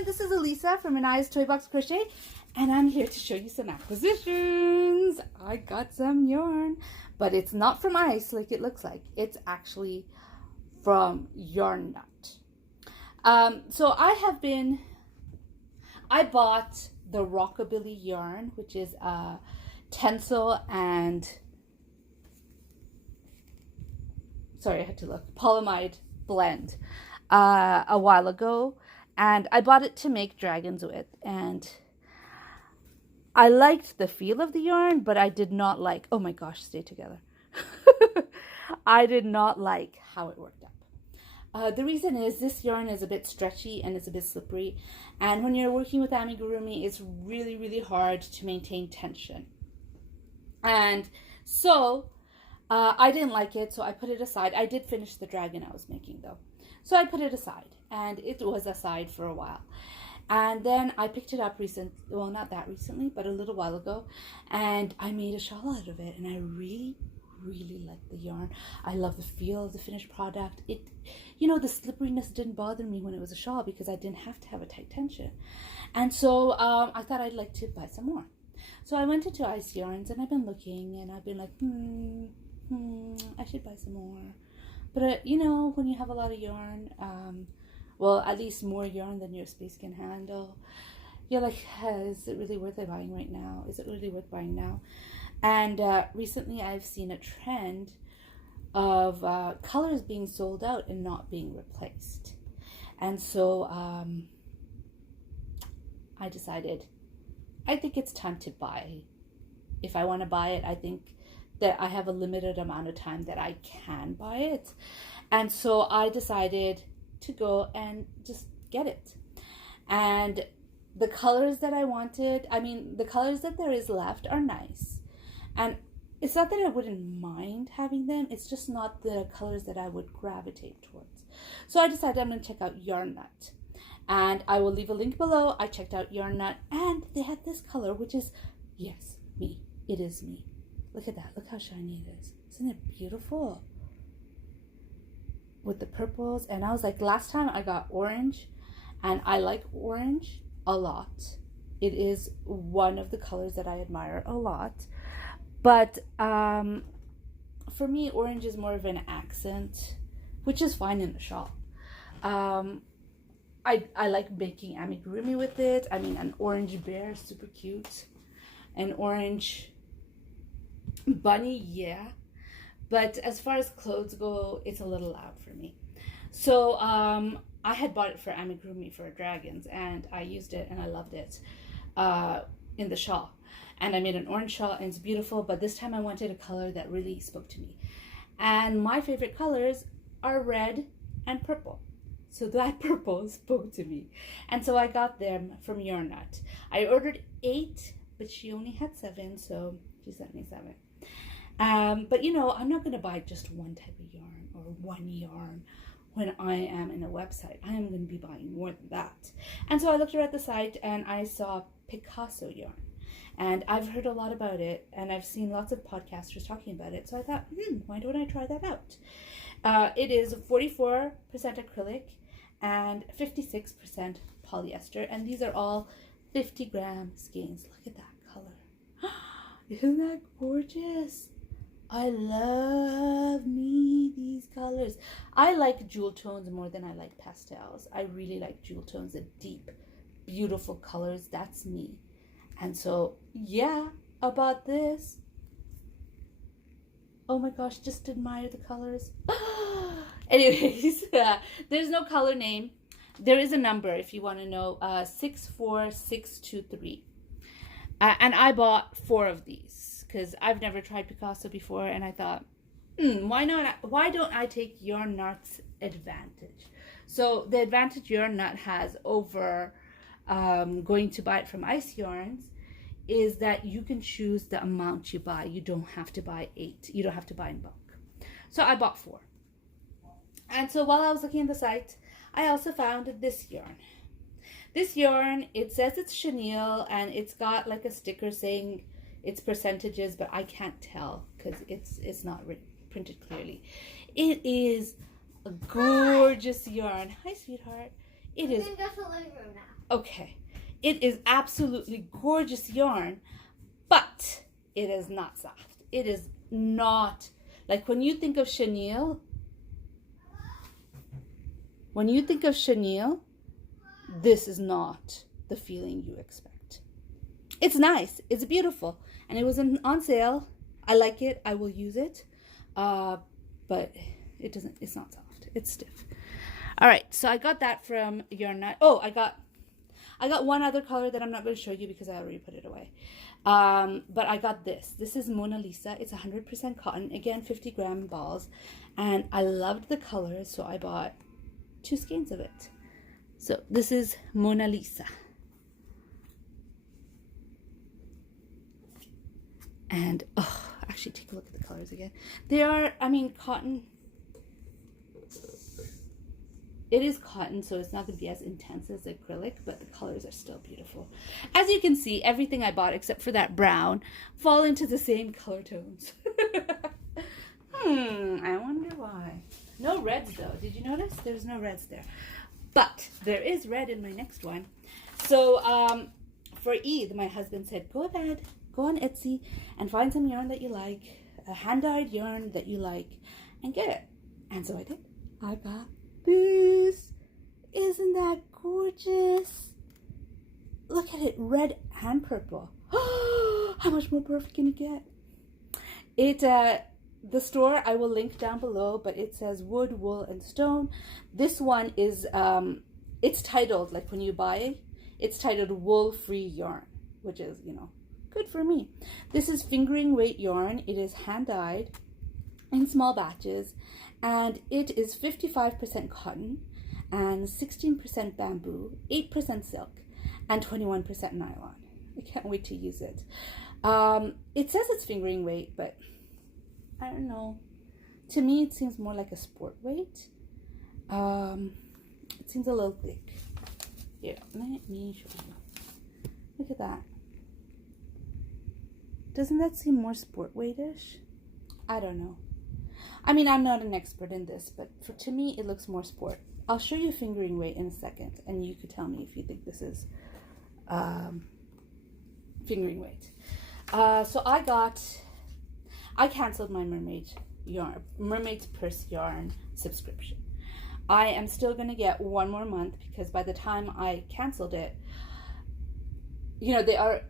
everyone, this is Elisa from Anaya's Toy Box Crochet, and I'm here to show you some acquisitions. I got some yarn, but it's not from ice like it looks like. It's actually from Yarn Nut. So I bought the Rockabilly Yarn, which is a tencel and, sorry, I had to look, polyamide blend a while ago, and I bought it to make dragons with, and I liked the feel of the yarn, but I did not like, oh my gosh, stay together. I did not like how it worked up. The reason is this yarn is a bit stretchy and it's a bit slippery, and when you're working with amigurumi, it's really, really hard to maintain tension. And so I didn't like it, so I put it aside. I did finish the dragon I was making though. So I put it aside, and it was aside for a while. And then I picked it up well, not that recently, but a little while ago, and I made a shawl out of it, and I really, really like the yarn. I love the feel of the finished product. The slipperiness didn't bother me when it was a shawl because I didn't have to have a tight tension. And so I thought I'd like to buy some more. So I went into Ice Yarns, and I've been looking, and I've been like, I should buy some more. But, when you have a lot of yarn, well, at least more yarn than your space can handle, you're like, is it really worth buying right now? Is it really worth buying now? And recently I've seen a trend of colors being sold out and not being replaced. And so I decided, I think it's time to buy. If I want to buy it, I think that I have a limited amount of time that I can buy it. And so I decided to go and just get it. And the colors that I wanted, the colors that there is left are nice. And it's not that I wouldn't mind having them, it's just not the colors that I would gravitate towards. So I decided I'm going to check out Yarn Nut. And I will leave a link below. I checked out Yarn Nut, and they had this color, which is, yes, me. It is me. Look at that. Look how shiny it is. Isn't it beautiful? With the purples. And I was like, last time I got orange, and I like orange a lot. It is one of the colors that I admire a lot. But for me, orange is more of an accent, which is fine in the shop. I like making amigurumi with it. An orange bear, super cute. An orange bunny, yeah, but as far as clothes go, it's a little loud for me. So I had bought it for amigurumi for dragons, and I used it and I loved it in the shawl, and I made an orange shawl, and it's beautiful. But this time I wanted a color that really spoke to me, and my favorite colors are red and purple, so that purple spoke to me. And so I got them from Yarn Nut. I ordered 8, but she only had 7, so she sent me 7. But I'm not going to buy just one type of yarn or one yarn when I am in a website. I am going to be buying more than that. And so I looked around the site, and I saw Picasso Yarn, and I've heard a lot about it, and I've seen lots of podcasters talking about it. So I thought, why don't I try that out? It is 44% acrylic and 56% polyester, and these are all 50-gram skeins. Look at that color. Isn't that gorgeous? I love me these colors. I like jewel tones more than I like pastels. I really like jewel tones, the deep, beautiful colors. That's me. And so, yeah, about this. Oh my gosh, just admire the colors. Anyways, there's no color name. There is a number if you want to know, 64623. And I bought 4 of these because I've never tried Picasso before, and I thought, why not? Why don't I take Yarn Nut's advantage? So the advantage Yarn Nut has over going to buy it from Ice Yarns is that you can choose the amount you buy. You don't have to buy 8. You don't have to buy in bulk. So I bought 4. And so while I was looking at the site, I also found this yarn. This yarn, it says it's chenille, and it's got like a sticker saying its percentages, but I can't tell because it's not printed clearly. It is a gorgeous yarn. Hi, sweetheart. It is. We can go to the living room now. Okay. It is absolutely gorgeous yarn, but it is not soft. It is not, like when you think of chenille, this is not the feeling you expect. It's nice. It's beautiful. And it was on sale. I like it. I will use it. But it's not soft. It's stiff. All right. So I got that from Yarn Nut. Oh, I got one other color that I'm not going to show you because I already put it away. But I got this. This is Mona Lisa. It's 100% cotton. Again, 50-gram balls. And I loved the color, so I bought 2 skeins of it. So this is Mona Lisa. And, oh, actually take a look at the colors again. They are, I mean, cotton. It is cotton, so it's not going to be as intense as acrylic, but the colors are still beautiful. As you can see, everything I bought, except for that brown, fall into the same color tones. I wonder why. No reds, though. Did you notice? There's no reds there. But there is red in my next one. So for Eid, my husband said, go ahead, go on Etsy and find some yarn that you like, a hand-dyed yarn that you like, and get it. And so I did. I got this. Isn't that gorgeous? Look at it, red and purple. How much more perfect can you get? The store I will link down below, but it says wood, wool, and stone. This one is it's titled, like when you buy it, it's titled wool-free yarn, which is, you know, good for me. This is fingering weight yarn. It is hand-dyed in small batches, and it is 55% cotton and 16% bamboo, 8% silk, and 21% nylon. I can't wait to use it. It says it's fingering weight, but I don't know. To me, it seems more like a sport weight. It seems a little thick. Here, let me show you. Look at that. Doesn't that seem more sport weightish? I don't know. I mean, I'm not an expert in this, but to me, it looks more sport. I'll show you fingering weight in a second, and you could tell me if you think this is fingering weight. So I canceled my Mermaid's Purse Yarn subscription. I am still going to get one more month because by the time I canceled it, you know,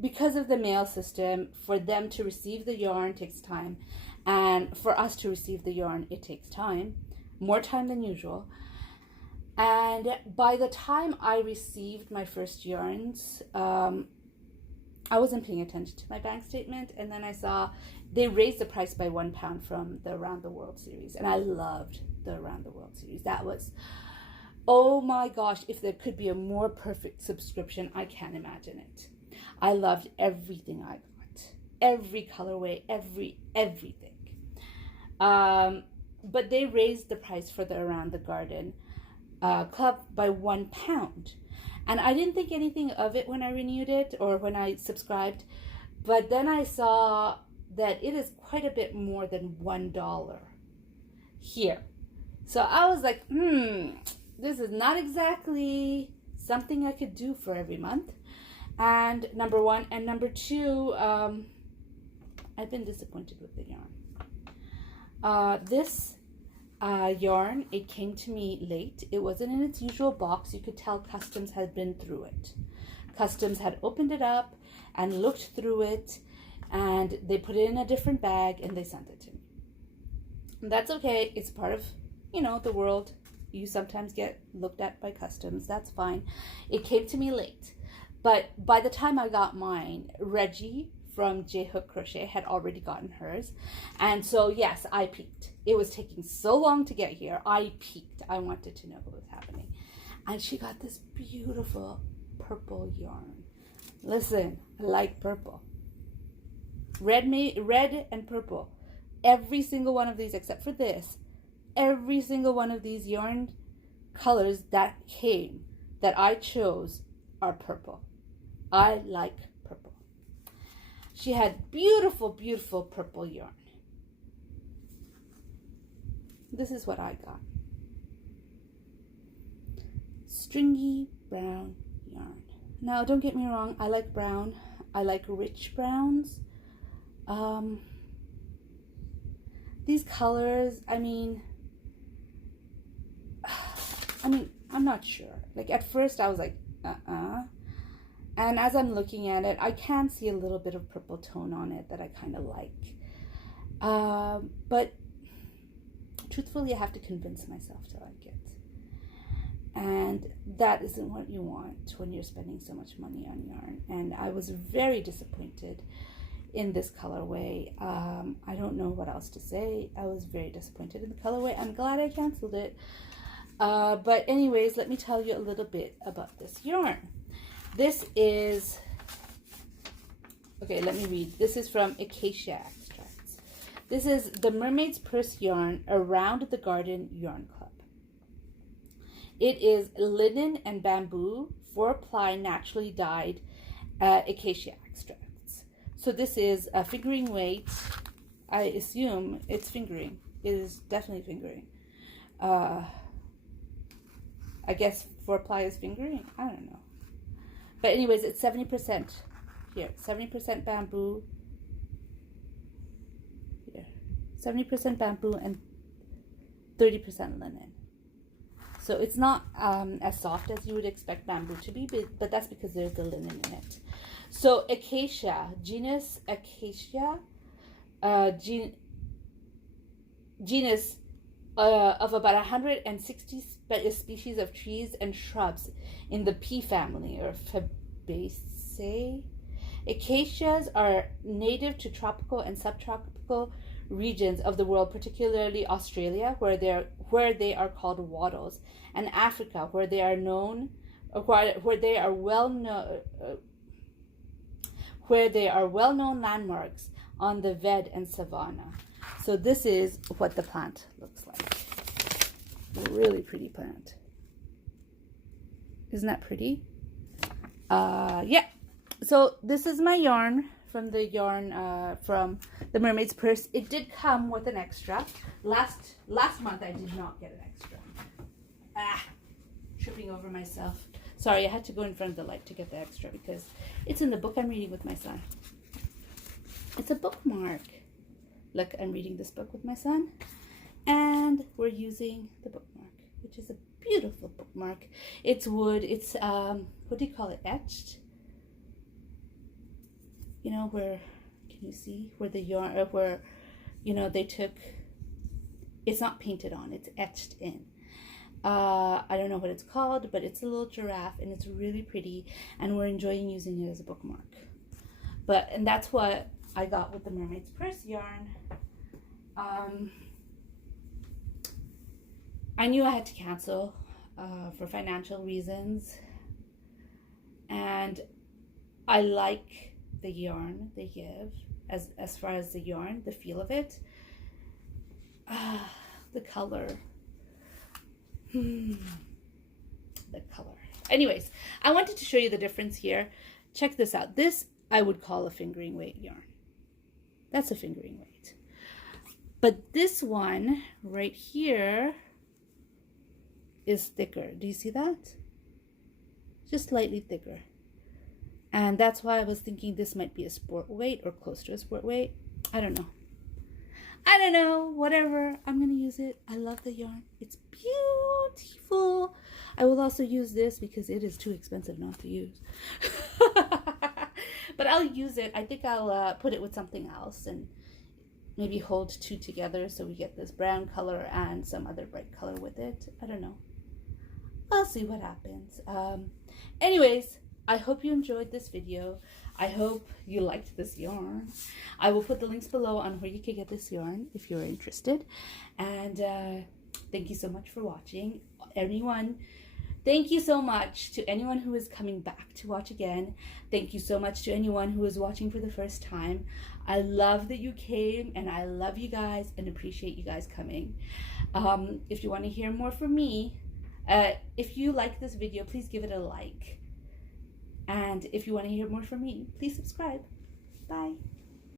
because of the mail system, for them to receive the yarn takes time, and for us to receive the yarn, it takes time, more time than usual. And by the time I received my first yarns, I wasn't paying attention to my bank statement, and then I saw they raised the price by £1 from the Around the World series, and I loved the Around the World series. That was, oh my gosh, if there could be a more perfect subscription, I can't imagine it. I loved everything I got, every colorway, everything. But they raised the price for the Around the Garden club by £1. And I didn't think anything of it when I renewed it or when I subscribed. But then I saw that it is quite a bit more than $1 here. So I was like, this is not exactly something I could do for every month. And number one. And number two, I've been disappointed with the yarn. This yarn, it came to me late. It wasn't in its usual box. You could tell Customs had been through it. Customs had opened it up and looked through it, and they put it in a different bag and they sent it to me. And that's okay. It's part of, you know, the world. You sometimes get looked at by Customs. That's fine. It came to me late. But by the time I got mine, Reggie from J Hook Crochet had already gotten hers. And so, yes, I peeked. It was taking so long to get here. I peeked. I wanted to know what was happening. And she got this beautiful purple yarn. Listen, I like purple. Red and purple. Every single one of these, except for this, every single one of these yarn colors that came, that I chose, are purple. I like purple. She had beautiful, beautiful purple yarn. This is what I got. stringy brown yarn. Now, don't get me wrong, I like brown. I like rich browns. These colors, I mean, I'm not sure. Like, at first I was like, and as I'm looking at it, I can see a little bit of purple tone on it that I kind of like. But truthfully, I have to convince myself to like it. And that isn't what you want when you're spending so much money on yarn. And I was very disappointed in this colorway. I don't know what else to say. I was very disappointed in the colorway. I'm glad I canceled it. But anyways, let me tell you a little bit about this yarn. This is, okay, let me read. This is from Acacia Extracts. This is the Mermaid's Purse Yarn Around the Garden Yarn Club. It is linen and bamboo, 4-ply naturally dyed acacia extracts. So this is a fingering weight. I assume it's fingering. It is definitely fingering. I guess 4-ply is fingering. I don't know. But anyways, it's 70% here. 70% bamboo. Here. 70% bamboo and 30% linen. So it's not as soft as you would expect bamboo to be, but that's because there's the linen in it. So acacia, genus Acacia, genus of about 160 species of trees and shrubs in the pea family, or Fabaceae. Acacias are native to tropical and subtropical regions of the world, particularly Australia, where they are called wattles, and Africa, where they are well-known landmarks on the Ved and Savannah. So this is what the plant looks like. Really pretty plant. Isn't that pretty? Yeah. So this is my yarn from the the Mermaid's Purse. It did come with an extra. Last month I did not get an extra. Tripping over myself. Sorry, I had to go in front of the light to get the extra because it's in the book I'm reading with my son. It's a bookmark. Look, I'm reading this book with my son, and we're using the bookmark, which is a beautiful bookmark. It's wood. It's what do you call it? Etched. You know, where, can you see where the yarn, where, you know, they took, it's not painted on, it's etched in. I don't know what it's called, but it's a little giraffe, and it's really pretty, and we're enjoying using it as a bookmark. And that's what I got with the Mermaid's Purse yarn. I knew I had to cancel for financial reasons, and I like the yarn they give as far as the yarn, the feel of it, the color, the color. Anyways, I wanted to show you the difference here. Check this out. This I would call a fingering weight yarn. That's a fingering weight. But this one right here is thicker. Do you see that? Just slightly thicker. And that's why I was thinking this might be a sport weight or close to a sport weight. I don't know. Whatever. I'm going to use it. I love the yarn. It's beautiful. I will also use this because it is too expensive not to use. But I'll use it. I think I'll put it with something else and maybe hold two together so we get this brown color and some other bright color with it. I don't know. I'll see what happens. Anyways, I hope you enjoyed this video. I hope you liked this yarn. I will put the links below on where you can get this yarn if you're interested. And thank you so much for watching. Thank you so much to anyone who is coming back to watch again. Thank you so much to anyone who is watching for the first time. I love that you came, and I love you guys and appreciate you guys coming. If you want to hear more from me, if you like this video, please give it a like. And if you want to hear more from me, please subscribe. Bye.